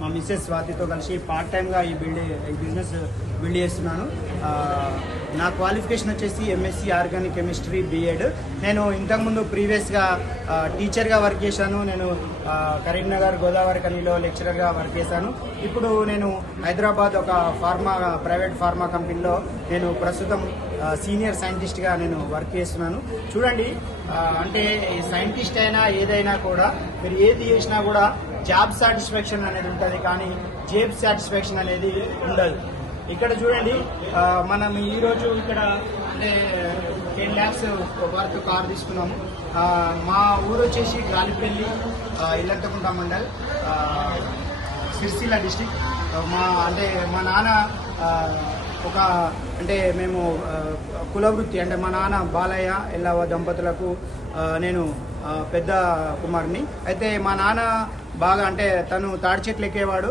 మా మిస్సెస్ స్వాతితో కలిసి పార్ట్ టైంగా ఈ బిజినెస్ బిల్డ్ చేస్తున్నాను. నా క్వాలిఫికేషన్ వచ్చేసి ఎంఎస్సి ఆర్గానిక్ కెమిస్ట్రీ బీఎడ్. నేను ఇంతకుముందు ప్రీవియస్గా టీచర్గా వర్క్ చేశాను. నేను కరీంనగర్ గోదావరి కనిలో లెక్చరర్గా వర్క్ చేశాను. ఇప్పుడు నేను హైదరాబాద్ ఒక ప్రైవేట్ ఫార్మా కంపెనీలో నేను ప్రస్తుతం సీనియర్ సైంటిస్ట్గా నేను వర్క్ చేస్తున్నాను. చూడండి, అంటే సైంటిస్ట్ అయినా ఏదైనా కూడా మీరు ఏది చేసినా కూడా జాబ్ సాటిస్ఫాక్షన్ అనేది ఉంటుంది, కానీ జేబ్ సాటిస్ఫాక్షన్ అనేది ఉండదు. ఇక్కడ చూడండి, మనం ఈరోజు ఇక్కడ అంటే 10 lakhs వర్త్ కార్ తీసుకున్నాము. మా ఊరు వచ్చేసి గాలిపల్లి, ఇల్లంతకుంట మండల్, సిరిసిల్ల డిస్టిక్. మా నాన్న ఒక అంటే మేము కులవృత్తి, అంటే మా నాన్న బాలయ్య ఎల్లవ్వ దంపతులకు నేను పెద్ద కుమారుని. అయితే మా నాన్న బాగా అంటే తను తాడి చెట్లు ఎక్కేవాడు.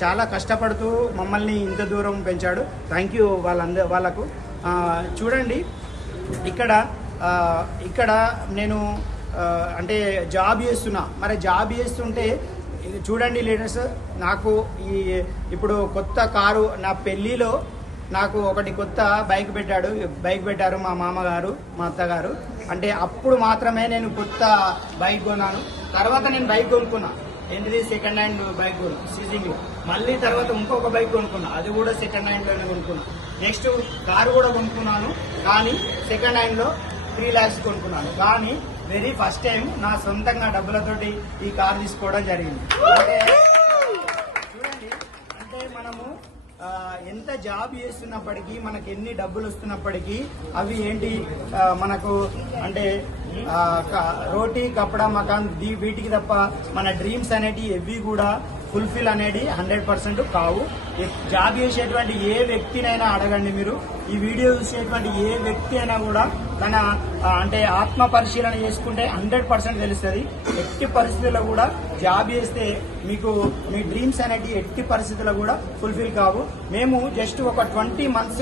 చాలా కష్టపడుతూ మమ్మల్ని ఇంత దూరం పెంచాడు. థ్యాంక్ యూ వాళ్ళకు. చూడండి, ఇక్కడ నేను అంటే జాబ్ చేస్తున్నా. మరి జాబ్ చేస్తుంటే చూడండి లీడర్స్, నాకు ఇప్పుడు కొత్త కారు, నా పెళ్ళిలో నాకు ఒకటి కొత్త బైక్ పెట్టారు మా మామగారు, మా అత్తగారు. అంటే అప్పుడు మాత్రమే నేను కొత్త బైక్ కొన్నాను. తర్వాత నేను బైక్ కొనుక్కున్నా, ఏంటిది సెకండ్ హ్యాండ్ బైక్ సీజింగ్. మళ్ళీ తర్వాత ఇంకొక బైక్ కొనుక్కున్నా, అది కూడా సెకండ్ హ్యాండ్లోనే కొనుక్కున్నా. నెక్స్ట్ కారు కూడా కొనుక్కున్నాను, కానీ సెకండ్ హ్యాండ్లో 3 lakhs కొనుక్కున్నాను. కానీ వెరీ ఫస్ట్ టైం నా సొంతంగా డబ్బులతోటి ఈ కారు తీసుకోవడం జరిగింది. అంటే చూడండి, అంటే మనము ఎంత జాబ్ చేస్తున్నప్పటికీ, మనకి ఎన్ని డబ్బులు వస్తున్నప్పటికీ అవి ఏంటి మనకు అంటే రోటీ కపడా మకాన్ వీటికి తప్ప మన డ్రీమ్స్ అనేటివి ఎవి కూడా ఫుల్ఫిల్ అనేది 100% కావు. జాబ్ చేసేటువంటి ఏ వ్యక్తినైనా అడగండి మీరు, ఈ వీడియో చూసేటువంటి ఏ వ్యక్తి అయినా కూడా తన అంటే ఆత్మ పరిశీలన చేసుకుంటే 100% తెలుస్తుంది. ఎట్టి పరిస్థితుల్లో కూడా జాబ్ చేస్తే మీకు మీ డ్రీమ్స్ అనేటివి ఎట్టి పరిస్థితుల్లో కూడా ఫుల్ఫిల్ కావు. మేము జస్ట్ ఒక 20 months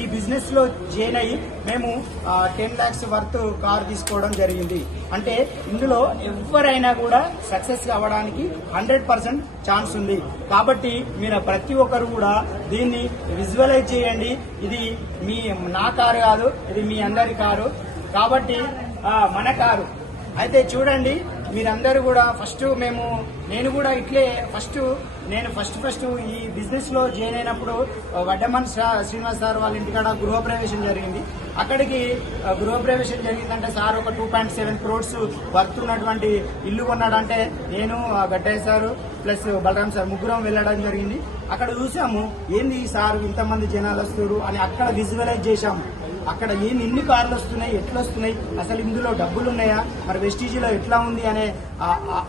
ఈ బిజినెస్ లో జాయిన్ అయ్యి మేము 10 lakhs వర్త్ కార్ తీసుకోవడం జరిగింది. అంటే ఇందులో ఎవరైనా కూడా సక్సెస్ అవ్వడానికి 100% ఛాన్స్ ఉంది. కాబట్టి మీరు ప్రతి ఒక్కరు కూడా దీన్ని విజువలైజ్ చేయండి. ఇది నా కారు కాదు, ఇది మీ అందరి కారు. కాబట్టి మన కారు అయితే చూడండి, మీరందరూ కూడా నేను కూడా ఇట్లే ఫస్ట్ ఈ బిజినెస్ లో జాయిన్ అయినప్పుడు వడ్డమన్ శ్రీనివాస్ సార్ వాళ్ళ ఇంటికాడ గృహప్రవేశం జరిగింది. అక్కడికి గృహప్రవేశం జరిగిందంటే సార్ ఒక 2.7 crores వర్త్ ఉన్నటువంటి ఇల్లు కొన్నాడంటే నేను Gaddaiah sir plus Balaram sir ముగ్గురం వెళ్ళడం జరిగింది. అక్కడ చూసాము, ఏంది సార్ ఇంతమంది జనాలు వస్తారు అని అక్కడ విజువలైజ్ చేశాము. అక్కడ ఎన్ని కార్లు వస్తున్నాయి, ఎట్లా వస్తున్నాయి, అసలు ఇందులో డబ్బులు ఉన్నాయా, మరి వెస్టీజీలో ఎట్లా ఉంది అనే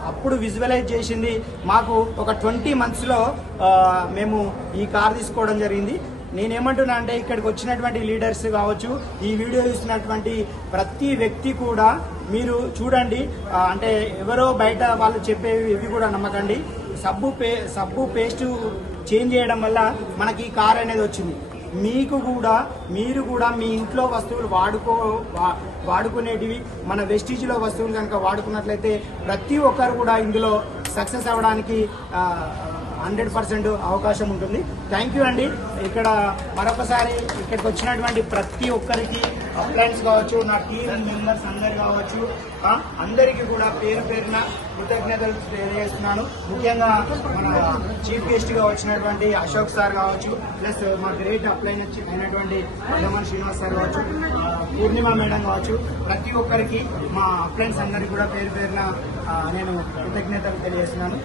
అప్పుడు విజువలైజ్ చేసింది. మాకు ఒక 20 months మేము ఈ కార్ తీసుకోవడం జరిగింది. నేనేమంటున్నా అంటే ఇక్కడికి వచ్చినటువంటి లీడర్స్ కావచ్చు, ఈ వీడియో చూసినటువంటి ప్రతి వ్యక్తి కూడా మీరు చూడండి, అంటే ఎవరో బయట వాళ్ళు చెప్పేవి ఇవి కూడా నమ్మకండి. సబ్బు పేస్ట్ చేంజ్ చేయడం వల్ల మనకి ఈ కార్ అనేది వచ్చింది. మీరు కూడా మీ ఇంట్లో వస్తువులు వాడుకునేటివి మన వెస్టీజ్లో వస్తువులు కనుక వాడుకున్నట్లయితే ప్రతి ఒక్కరు కూడా ఇందులో సక్సెస్ అవ్వడానికి 100% అవకాశం ఉంటుంది. థ్యాంక్ యూ అండి. ఇక్కడ మరొకసారి ఇక్కడికి వచ్చినటువంటి ప్రతి ఒక్కరికి అప్లయన్స్ కావచ్చు, నా టీమ్ మెంబర్స్ అందరు కావచ్చు, అందరికీ కూడా పేరున కృతజ్ఞతలు తెలియజేస్తున్నాను. ముఖ్యంగా మన చీఫ్ గెస్ట్ గా వచ్చినటువంటి అశోక్ సార్ కావచ్చు, ప్లస్ మా గ్రేట్ అప్లైన్ అయినటువంటి వడ్డమన్ శ్రీనివాస్ సార్ కావచ్చు, పూర్ణిమ మేడం కావచ్చు, ప్రతి ఒక్కరికి మా అప్లయన్స్ అందరికీ కూడా పేరున నేను కృతజ్ఞతలు తెలియజేస్తున్నాను.